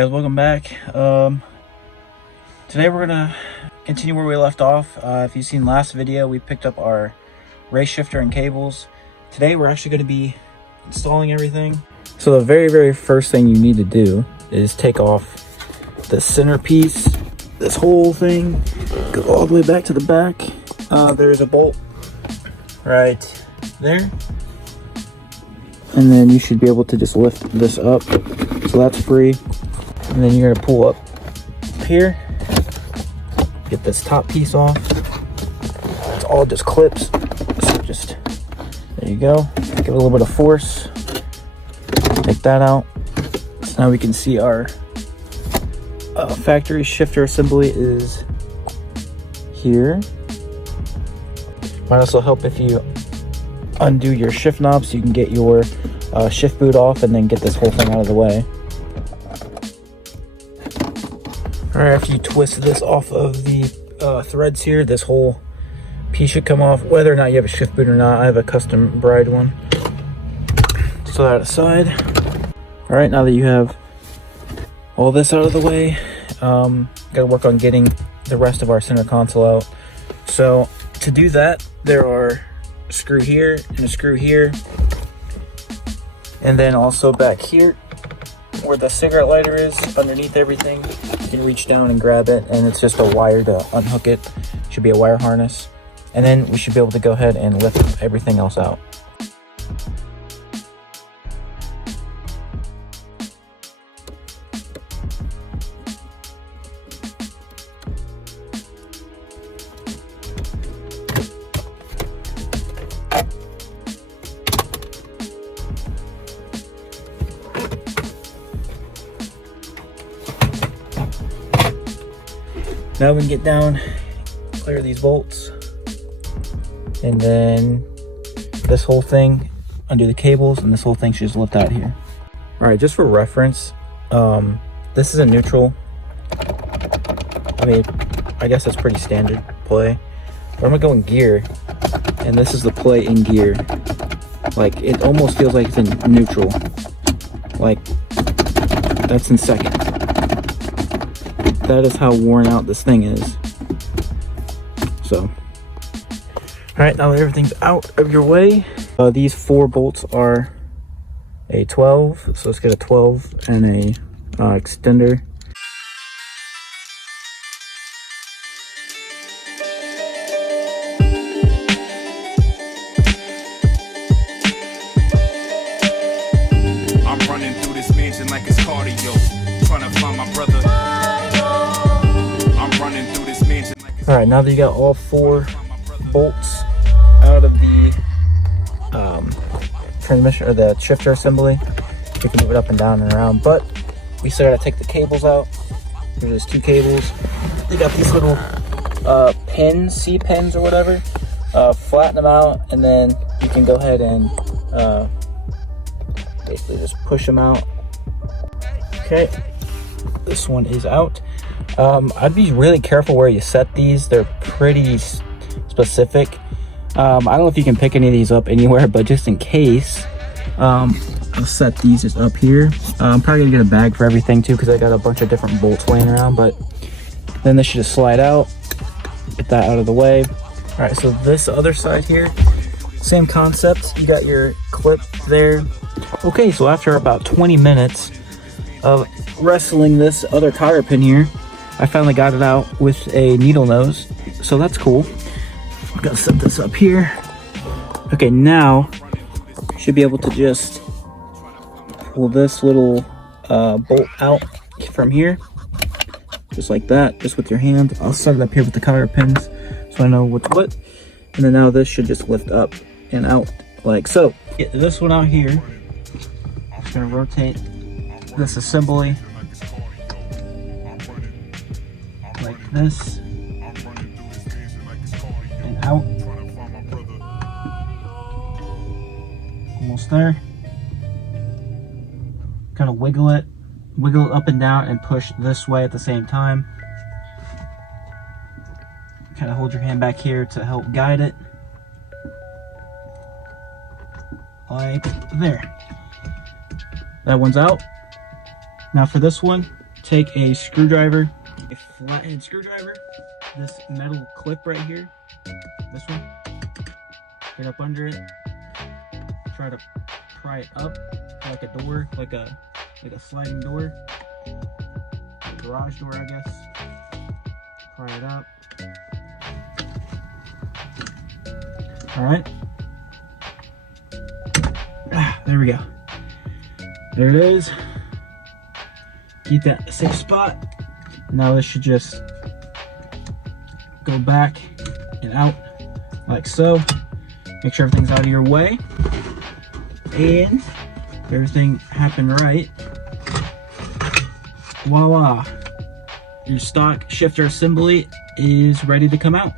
Alright guys, welcome back. Today we're gonna continue where we left off. If you've seen last video, we picked up our race shifter and cables. Today we're actually going to be installing everything. So the very first thing you need to do is take off the centerpiece. This whole thing goes all the way back to the back. There's a bolt right there. And then you should be able to just lift this up. So that's free. And then you're gonna pull up here, get this top piece off. It's all just clips. So just, there you go. Give it a little bit of force. Take that out. So now we can see our factory shifter assembly is here. Might also help if you undo your shift knob so you can get your shift boot off and then get this whole thing out of the way. Alright, after you twist this off of the threads here, this whole piece should come off, whether or not you have a shift boot or not. I have a custom bride one. So that aside. Alright, now that you have all this out of the way, gotta work on getting the rest of our center console out. So to do that, there are a screw here and a screw here, and then also back here where the cigarette lighter is, underneath everything, you can reach down and grab it, and it's just a wire to unhook it. Should be a wire harness, and then we should be able to go ahead and lift everything else out. Now we can get down, clear these bolts, and then this whole thing, undo the cables, and this whole thing should just lift out here. All right, just for reference, this is a neutral. I mean, I guess that's pretty standard play. But I'm gonna go in gear, and this is the play in gear. Like, it almost feels like it's in neutral. Like, that's in second. That is how worn out this thing is. So, all right, now that everything's out of your way, these 4 bolts are a 12. So let's get a 12 and a extender. I'm running through this mansion like it's cardio, trying to find my brother. All right, now that you got all 4 bolts out of the transmission or the shifter assembly, you can move it up and down and around, but we still gotta take the cables out. There's 2 cables. They got these little pins, C-pins or whatever. Flatten them out, and then you can go ahead and basically just push them out. Okay, this one is out. I'd be really careful where you set these. They're pretty specific. I don't know if you can pick any of these up anywhere, but just in case, I'll set these just up here. I'm probably gonna get a bag for everything too, because I got a bunch of different bolts laying around, but then this should just slide out. Get that out of the way. All right, so this other side here, same concept. You got your clip there. Okay, so after about 20 minutes of wrestling this other cotter pin here, I finally got it out with a needle nose, so that's cool. I'm gonna set this up here. Okay, now you should be able to just pull this little bolt out from here, just like that, just with your hand. I'll set it up here with the cotter pins so I know what's what. And then now this should just lift up and out like so. Get this one out here. I'm just gonna rotate this assembly like this and out. Almost there. Kind of wiggle it up and down and push this way at the same time. Kind of hold your hand back here to help guide it. Like there. That one's out. Now for this one, take a screwdriver, a flathead screwdriver, this metal clip right here, this one, get up under it, try to pry it up like a door, like a sliding door, a garage door, I guess. Pry it up. All right. There we go. There it is. Keep that in a safe spot. Now this should just go back and out like so. Make sure everything's out of your way. And if everything happened right, voila, your stock shifter assembly is ready to come out.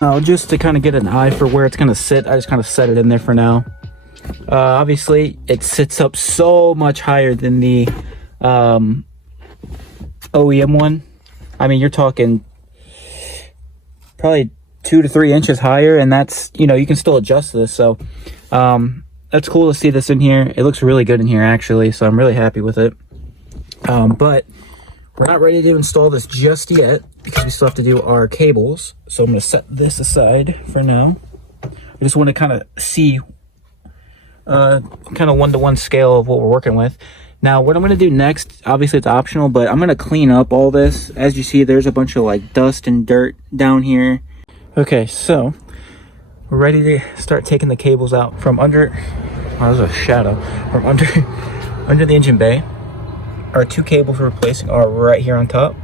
Now, just to kind of get an eye for where it's going to sit, I just kind of set it in there for now. Obviously, it sits up so much higher than the OEM one. I mean, you're talking probably 2 to 3 inches higher, and that's, you know, you can still adjust this. So that's cool to see this in here. It looks really good in here, actually, so I'm really happy with it. But we're not ready to install this just yet because we still have to do our cables. So I'm going to set this aside for now. I just want to kind of see kind of one-to-one scale of what we're working with. Now, what I'm going to do next, obviously it's optional, but I'm going to clean up all this. As you see, there's a bunch of like dust and dirt down here. Okay, so we're ready to start taking the cables out from under, oh, there's a shadow, from under the engine bay. Our 2 cables we're replacing are right here on top.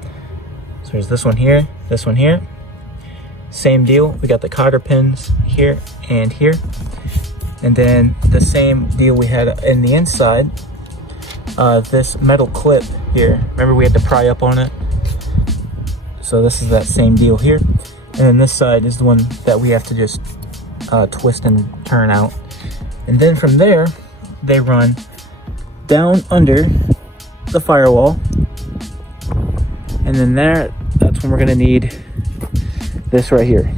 So there's this one here, this one here. Same deal, we got the cotter pins here and here. And then the same deal we had in the inside, this metal clip here. Remember we had to pry up on it? So this is that same deal here. And then this side is the one that we have to just twist and turn out. And then from there, they run down under the firewall. And then that's when we're gonna need this right here.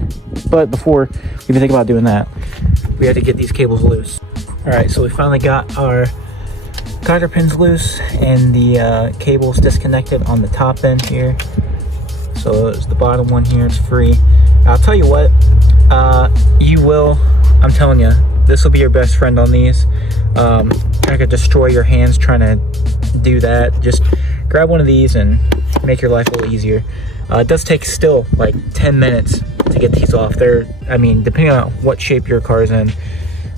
But before we even think about doing that, we had to get these cables loose. All right, so we finally got our cotter pins loose and the cables disconnected on the top end here. So it's the bottom one here, it's free. I'll tell you what, I'm telling you, this will be your best friend on these. You're not gonna destroy your hands trying to do that. Just grab one of these and make your life a little easier. It does take still like 10 minutes to get these off. I mean, depending on what shape your car's in, it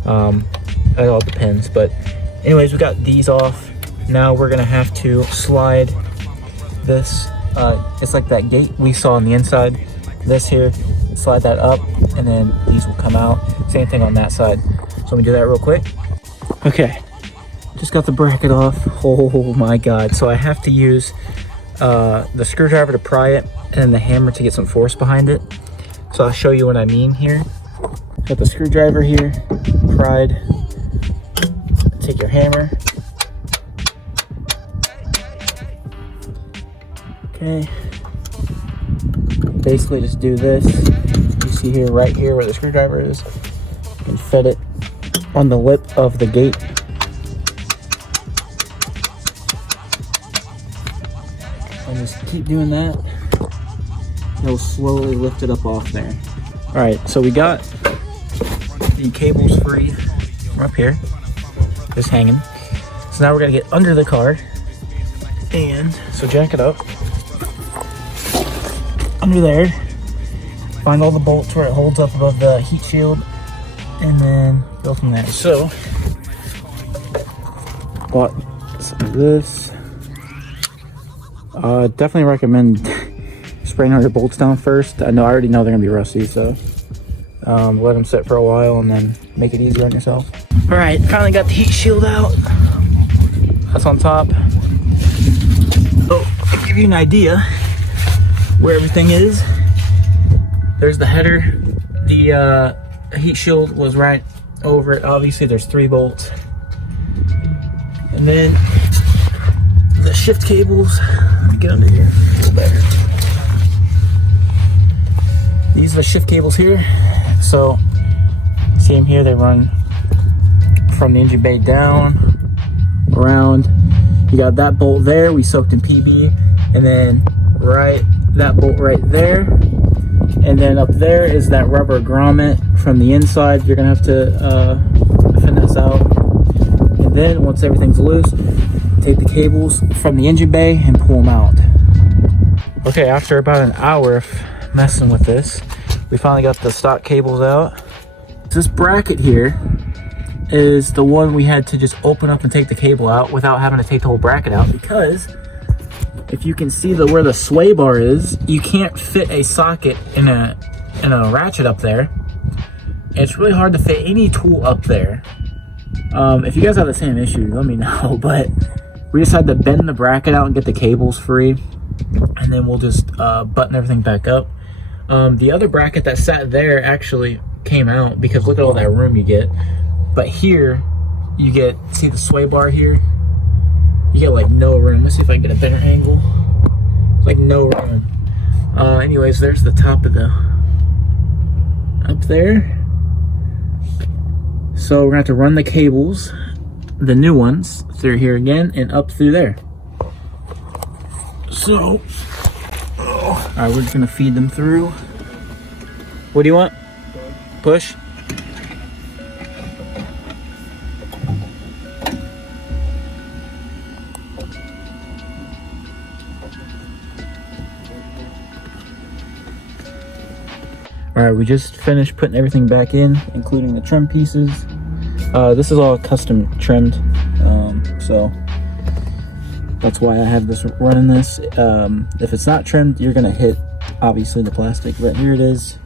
all depends. But anyways, we got these off. Now we're gonna have to slide this. It's like that gate we saw on the inside. This here, slide that up, and then these will come out. Same thing on that side. So let me do that real quick. Okay, just got the bracket off. Oh my God. So I have to use the screwdriver to pry it and then the hammer to get some force behind it. So I'll show you what I mean here. Got the screwdriver here, pried. Take your hammer. Okay. Basically just do this. You see here, right here where the screwdriver is, and fit it on the lip of the gate. And just keep doing that. It'll slowly lift it up off there. All right, so we got the cables free from up here, just hanging. So now we're gonna get under the car, and so jack it up under there. Find all the bolts where it holds up above the heat shield, and then go from there. So, bought some of this. Definitely recommend spraying all your bolts down first. I already know they're gonna be rusty, so let them sit for a while and then make it easier on yourself. All right, finally got the heat shield out. That's on top. So, to give you an idea where everything is, there's the header. The heat shield was right over it. Obviously, there's 3 bolts. And then the shift cables, let me get under here a little better. These are the shift cables here. So, see them here, they run from the engine bay down around. You got that bolt there, we soaked in PB, and then that bolt right there, and then up there is that rubber grommet from the inside. You're gonna have to finesse out, and then once everything's loose, take the cables from the engine bay and pull them out. Okay, after about an hour of messing with this, we finally got the stock cables out. This bracket here is the one we had to just open up and take the cable out without having to take the whole bracket out, because if you can see where the sway bar is, you can't fit a socket in a ratchet up there. It's really hard to fit any tool up there. If you guys have the same issue, let me know, but we just had to bend the bracket out and get the cables free, and then we'll just button everything back up. The other bracket that sat there actually came out because look at all that room you get. But here, you get, see the sway bar here? You get like no room. Let's see if I can get a better angle. It's like no room. Anyways, there's the top of the, up there. So we're gonna have to run the cables, the new ones, through here again and up through there. So, all right, we're just gonna feed them through. What do you want? Push? All right, we just finished putting everything back in, including the trim pieces. This is all custom trimmed, so that's why I have this running this. If it's not trimmed, you're gonna hit, obviously, the plastic, but here it is.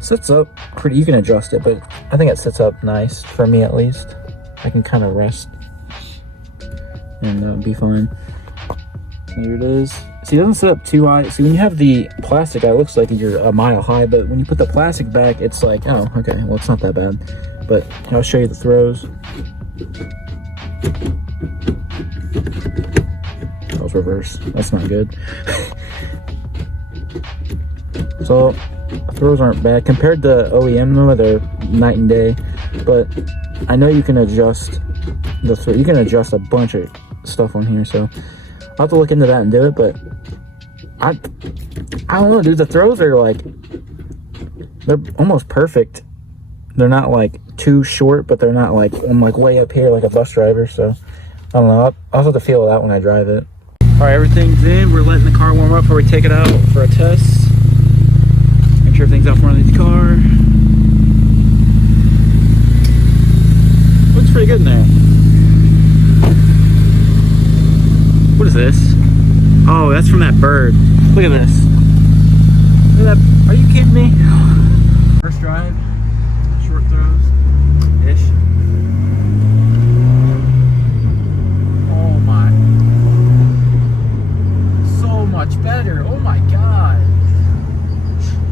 Sits up pretty, you can adjust it, but I think it sits up nice, for me at least. I can kind of rest and be fine. There it is. See, it doesn't sit up too high. See, when you have the plastic, it looks like you're a mile high, but when you put the plastic back, it's like, oh, okay, well, it's not that bad. But I'll show you the throws. That was reverse. That's not good. So, throws aren't bad. Compared to OEM, though, they're night and day. But I know you can adjust the throw. You can adjust a bunch of stuff on here, so I'll have to look into that and do it, but I don't know, dude. The throws are like, they're almost perfect. They're not like too short, but they're not like, I'm like way up here like a bus driver, so I don't know. I'll have to feel it out when I drive it. All right, everything's in. We're letting the car warm up before we take it out for a test. Make sure everything's out front of the car. Looks pretty good in there. What is this? Oh, that's from that bird. Look at this. Look at that. Are you kidding me? First drive, short throws, ish. Oh my. So much better. Oh my God.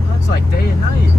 That's like day and night.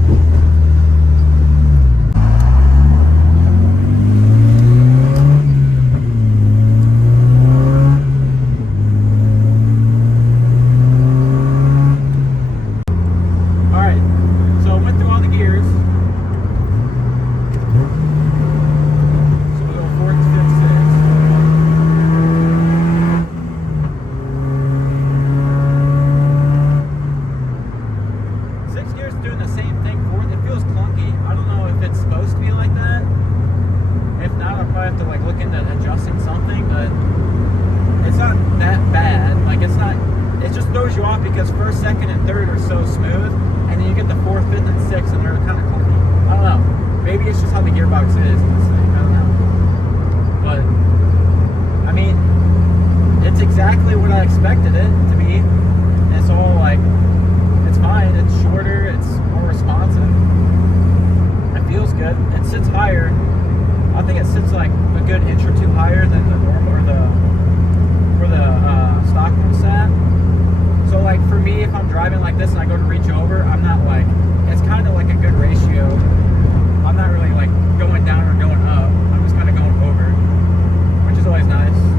Because first, second, and third are so smooth, and then you get the fourth, fifth, and sixth, and they're kind of clunky. I don't know. Maybe it's just how the gearbox is. I don't know. But I mean, it's exactly what I expected it to be. It's all like, it's fine. It's shorter. It's more responsive. It feels good. It sits higher. I think it sits like a good inch or two higher than the normal or where the stock one sat. So like for me, if I'm driving like this and I go to reach over, I'm not like, it's kind of like a good ratio. I'm not really like going down or going up. I'm just kind of going over, which is always nice.